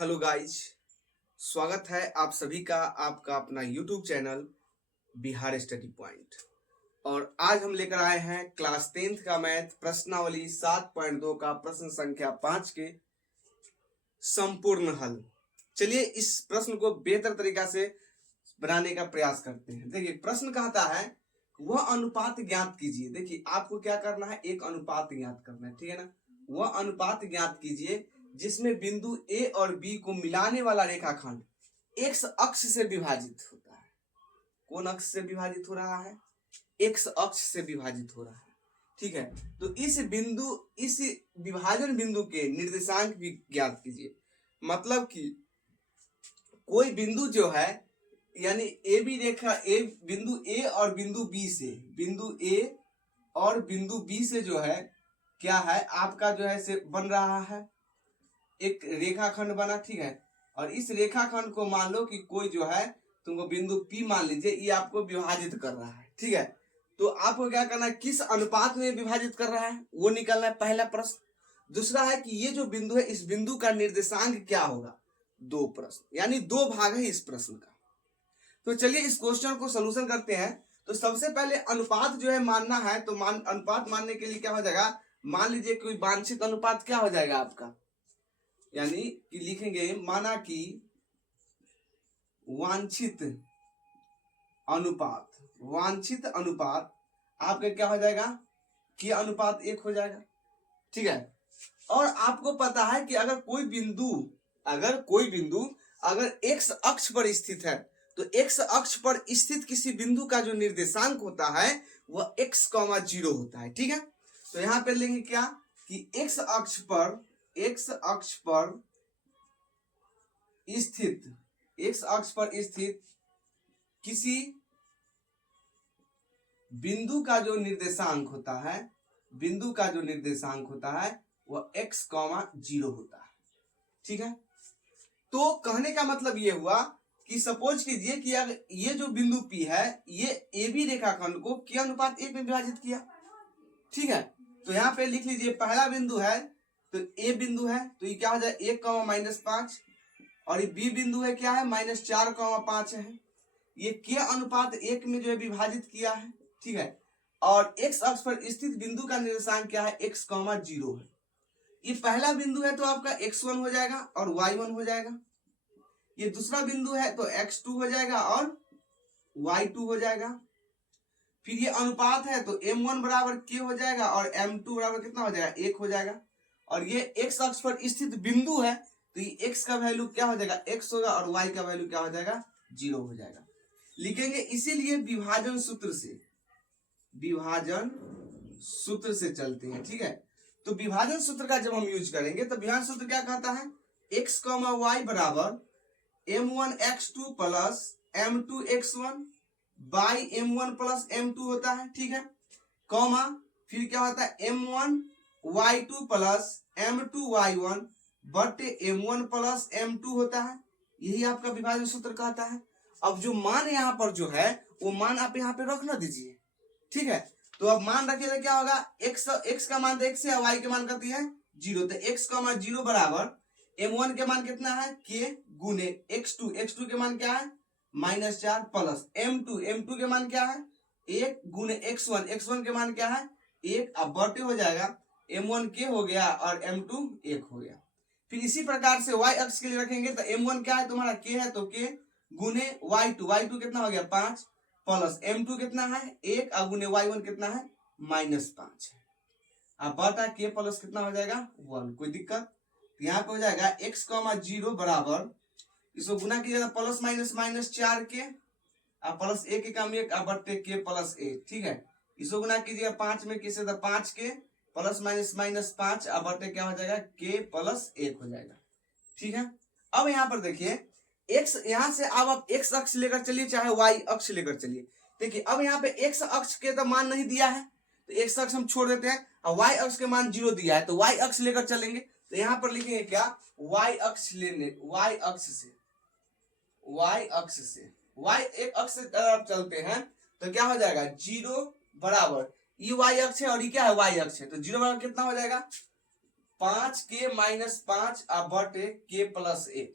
Hello guys, स्वागत है आप सभी का आपका अपना YouTube channel Bihar study point. और आज हम लेकर आए हैं क्लास 10th का मैथ प्रश्नावली 7.2 का प्रश्न संख्या 5 के संपूर्ण हल। चलिए इस प्रश्न को बेहतर तरीका से बनाने का प्रयास करते हैं। देखिए प्रश्न कहता है वह अनुपात ज्ञात कीजिए। देखिए आपको क्या करना है, एक अनुपात ज्ञात करना है, ठीक है ना। वह अनुपात ज्ञात कीजिए जिसमें बिंदु ए और बी को मिलाने वाला रेखाखंड एक्स अक्ष से विभाजित होता है। कौन अक्ष से विभाजित हो रहा है? एक्स अक्ष से विभाजित हो रहा है, ठीक है। तो इस विभाजन बिंदु के निर्देशांक भी ज्ञात कीजिए। मतलब कि कोई बिंदु जो है यानी ए बी रेखा बिंदु ए और बिंदु बी से जो है क्या है आपका जो है से बन रहा है एक रेखाखंड बना, ठीक है। और इस रेखाखंड को मान लो कि कोई जो है तुमको बिंदु P मान लीजिए, ये आपको विभाजित कर रहा है, ठीक है। तो आपको क्या करना है, किस अनुपात में विभाजित कर रहा है वो निकालना है, पहला प्रश्न। दूसरा है कि ये जो बिंदु है इस बिंदु का निर्देशांक क्या होगा, दो प्रश्न यानी दो भाग है इस प्रश्न का। तो चलिए इस क्वेश्चन को सोल्यूशन करते हैं। तो सबसे पहले अनुपात जो है मानना है, तो अनुपात मानने के लिए क्या हो जाएगा, मान लीजिए कोई वांछित अनुपात क्या हो जाएगा आपका, यानी कि लिखेंगे माना कि वांछित अनुपात आपका क्या हो जाएगा कि अनुपात 1 हो जाएगा, ठीक है। और आपको पता है कि अगर कोई बिंदु अगर एक्स अक्ष पर स्थित है तो एक्स अक्ष पर स्थित किसी बिंदु का जो निर्देशांक होता है वह x, 0 होता है, ठीक है। तो यहां पे लेंगे क्या कि एक्स अक्ष पर स्थित किसी बिंदु का जो निर्देशांक होता है वह x, 0 होता है, ठीक है। तो कहने का मतलब ये हुआ कि सपोज कीजिए कि अगर ये जो बिंदु P है ये ए बी रेखाखंड को के अनुपात 1 में विभाजित किया, ठीक है। तो यहाँ पे लिख लीजिए पहला बिंदु है तो ए बिंदु है तो ये क्या हो जाए 1, -5, और ये बी बिंदु है क्या है -4, 5 है। ये के अनुपात 1 में जो है विभाजित किया है, ठीक है। और एक्स अक्ष पर स्थित बिंदु का निर्देशांक क्या है x, 0 है। ये पहला बिंदु है तो आपका x1 हो जाएगा और y1 हो जाएगा। ये दूसरा बिंदु है तो x2 हो जाएगा और y2 हो जाएगा। फिर ये अनुपात है तो m1 बराबर k हो जाएगा और m2 बराबर कितना हो जाएगा 1 हो जाएगा। और ये x अक्ष पर स्थित बिंदु है तो ये x का वैल्यू क्या हो जाएगा x होगा और y का वैल्यू क्या हो जाएगा 0 हो जाएगा। लिखेंगे इसीलिए विभाजन सूत्र से चलते हैं, ठीक है। तो विभाजन सूत्र का जब हम यूज करेंगे तो विभाजन सूत्र क्या कहता है x, y बराबर m1x2 plus m2x1 by m1 plus m2 होता है, ठीक है। कॉमा फिर क्या होता है m1y2 प्लस m2y1 बटे m1 प्लस m2 होता है। यही आपका विभाजन सूत्र कहता है। अब जो मान यहाँ पर जो है वो मान आप यहाँ पे रख ना दीजिए, ठीक है। तो अब मान रखिएगा क्या होगा x का मान तो x है, y के मान करती है 0, तो x, 0 बराबर m1 के मान कितना है k गुने x2 के मान क्या है -4 प्लस m2 के मान क्या है 1 गुने x1 के मान क्या है 1, अब बटे हो जाएगा m1 k हो गया और m2 1 हो गया। फिर इसी प्रकार से y अक्ष के लिए रखेंगे तो m1 क्या है तुम्हारा k है तो k गुने y2 कितना हो गया 5 प्लस m2 कितना है 1 और गुने y1 कितना है -5 है। अब बटा k प्लस कितना हो जाएगा 1, कोई दिक्कत। यहाँ पे हो जाएगा x, 0 बराबर इसको गुना कीजिएगा प्लस माइनस 4 के अब प्लस 1 के काम 1 बटे के प्लस 1, ठीक है। इसको गुना कीजिएगा 5 में किसे 5 के प्लस माइनस 5 अब बटे क्या हो जाएगा के प्लस 1 हो जाएगा, ठीक है। अब यहाँ पर देखिए x, यहाँ से अब आप x अक्ष लेकर चलिए चाहे y अक्ष लेकर चलिए। देखिए अब यहाँ पे x अक्ष के तो मान नहीं दिया है तो x अक्ष हम छोड़ देते हैं और y अक्ष के मान 0 दिया है तो y अक्ष लेकर चलेंगे। तो यहाँ पर लिखेंगे क्या y अक्ष से y एक अक्ष से आप चलते हैं तो क्या हो जाएगा 0 बराबर ये y अक्ष है और ये क्या है y अक्ष है तो 0 बराबर कितना हो जाएगा 5k-5 बटे k प्लस 1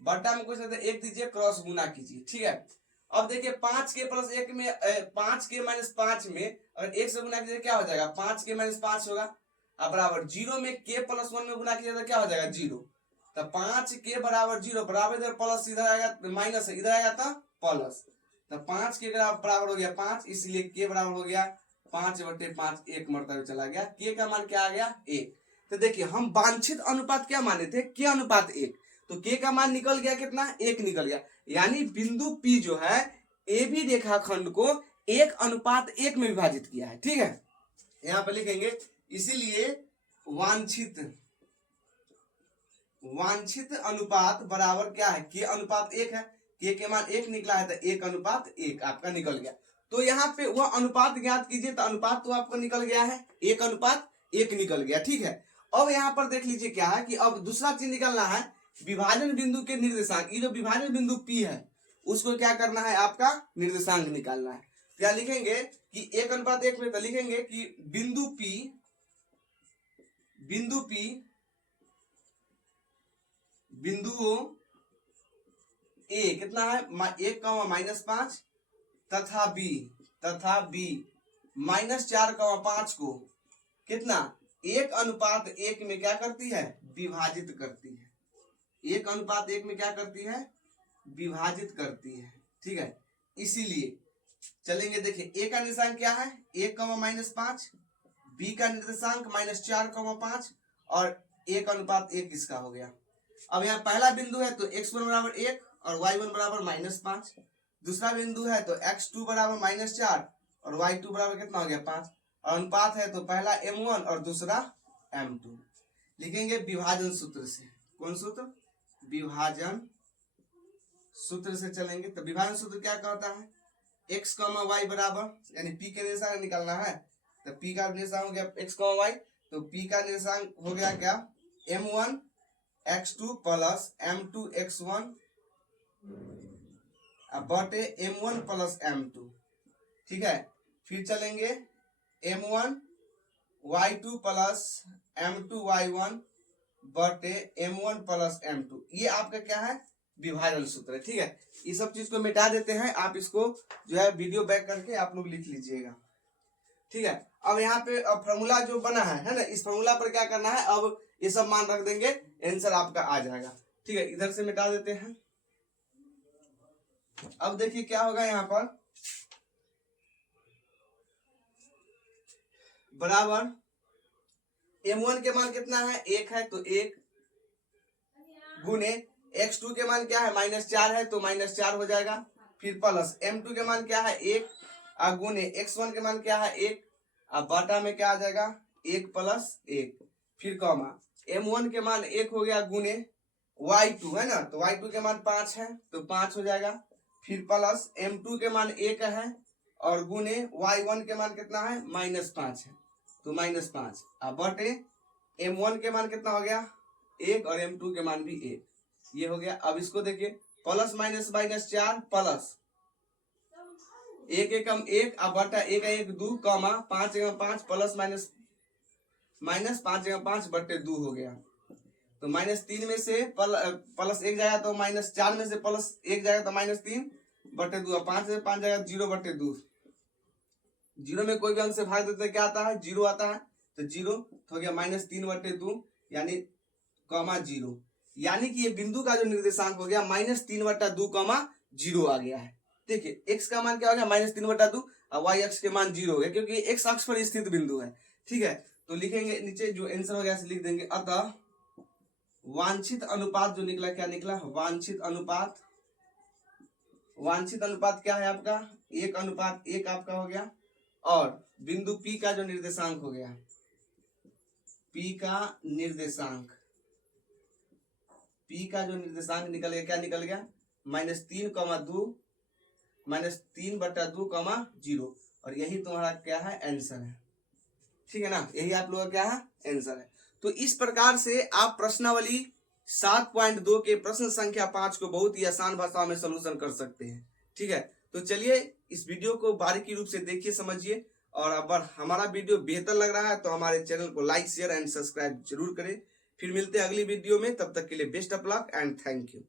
बटा में कुछ नहीं, 1 दीजिए, क्रॉस गुना कीजिए। ठीक है, अब देखिए 5k प्लस 1 में 5k-5 में अगर 1 से गुना कीजिए क्या हो जाएगा, 5k-5 होगा। अब बराबर 0 में k प्लस 1 में गुना कीजिए तो क्या हो जाएगा 0। तो 5k बराबर 0, बराबर इधर प्लस इधर आएगा माइनस है, इधर आएगा तो प्लस। तो 5k बराबर हो गया 5, इसलिए k बराबर हो गया 5/5, 1 मरतबे चला गया। k का मान क्या आ गया 1। तो देखिए हम वांछित अनुपात क्या माने थे, k अनुपात 1, तो k का मान निकल गया कितना, 1 निकल गया। यानी बिंदु P जो है ए बी रेखाखंड को 1:1 में विभाजित किया है। ठीक है, यहां पर लिखेंगे, इसीलिए वांछित अनुपात बराबर क्या है, k अनुपात 1 है। k के मान 1 निकला है तो 1:1 आपका निकल गया। तो यहाँ पे वह अनुपात ज्ञात कीजिए, तो अनुपात तो आपका निकल गया है, 1:1 निकल गया। ठीक है, अब यहाँ पर देख लीजिए क्या है कि अब दूसरा चीज निकलना है, विभाजन बिंदु के निर्देशांक। ये जो विभाजन बिंदु P है उसको क्या करना है, आपका निर्देशांक निकालना है। क्या लिखेंगे कि 1:1 में, तो लिखेंगे कि बिंदु P बिंदुओं A कितना है 1,-5 तथा B -4,5 को कितना 1:1 में क्या करती है, विभाजित करती है। 1:1 में क्या करती है, विभाजित करती है। ठीक है, इसीलिए चलेंगे, देखिए A का निर्देशांक क्या है 1,-5, B का निर्देशांक -4,5 और 1:1 इसका हो गया। अब यहाँ पहला बिंदु है तो x1 बराबर 1 और y1 बराबर -5। दूसरा बिंदु है तो x2 बराबर -4 और y2 बराबर कितना हो गया 5। और अनुपात है तो पहला m1 और दूसरा m2। लिखेंगे विभाजन सूत्र से, कौन सूत्र, विभाजन सूत्र से चलेंगे। तो विभाजन सूत्र क्या कहता है, x, y बराबर, यानी p के निर्देशांक निकालना है, तो p का निर्देशांक हो गया x, y, तो p का निर्देशांक हो गया क्या m1 x2 plus m2 x1 बटे m1 प्लस m2। ठीक है, फिर चलेंगे m1 y2 plus m2 y1 बटे m1 प्लस m2। ये आपका क्या है, विभाजन सूत्र है। ठीक है, ये सब चीज को मिटा देते हैं, आप इसको जो है वीडियो बैक करके आप लोग लिख लीजिएगा। ठीक है, अब यहाँ पे फॉर्मूला जो बना है ना, इस फॉर्मूला पर क्या करना है, अब ये सब मान रख देंगे, आंसर आपका आ जाएगा। ठीक है, इधर से मिटा देते हैं। अब देखिए क्या होगा, यहाँ पर बराबर m1 के मान कितना है 1 है, तो 1 गुने x2 के मान क्या है -4 है, तो -4 हो जाएगा। फिर प्लस m2 के मान क्या है 1 गुने x1 के मान क्या है 1, अब बटा में क्या आ जाएगा 1 + 1, फिर कॉमा m1 के मान 1 हो गया गुने y2 है ना, तो y2 के मान 5 है तो 5 हो जाएगा। फिर प्लस m2 के मान 1 है और गुने y1 के मान कितना है -5 है, तो -5, अब बटे m1 के मान कितना हो गया 1 और m2 के मान भी 1, ये हो गया। अब इसको देखिए प्लस -4 प्लस 1 एकम 1 अब बटा 1 1 2 कॉमा 5 5 प्लस -5 बटे 2 हो गया। तो -3 में से प्लस 1 जाएगा तो -4 में से प्लस 1 जाएगा तो -3 बटे 2, 5 से 5 जाएगा 0 बटे 2। 0 में कोई भी अंक से भाग देते क्या आता है 0 आता है, तो 0 हो गया -3 बटे 2 यानी कॉमा 0, यानी कि ये बिंदु का जो निर्देशांक हो गया -3 बटा 2 कॉमा 0 आ गया है। देखिए x का मान क्या हो गया -3 बटा 2 और y अक्ष के मान 0 हो गया, क्योंकि x अक्ष पर स्थित बिंदु है। ठीक है, तो लिखेंगे नीचे जो आंसर हो गया लिख देंगे, अतः वांछित अनुपात जो निकला क्या निकला, वांछित अनुपात क्या है आपका 1:1 आपका हो गया। और बिंदु P का जो निर्देशांक हो गया, P का निर्देशांक निकल गया, क्या निकल गया -3 बटा 2 0, और यही तुम्हारा क्या है आंसर है। ठीक है ना, यही आप लोगों का क्या है आंसर है। तो इस प्रकार से आप प्रश्नावली 7.2 के प्रश्न संख्या 5 को बहुत ही आसान भाषा में सॉल्यूशन कर सकते हैं। ठीक है, तो चलिए इस वीडियो को बारीकी रूप से देखिए, समझिए और अगर हमारा वीडियो बेहतर लग रहा है तो हमारे चैनल को लाइक शेयर एंड सब्सक्राइब जरूर करें। फिर मिलते हैं अगली वीडियो में, तब तक के लिए best of luck and thank you.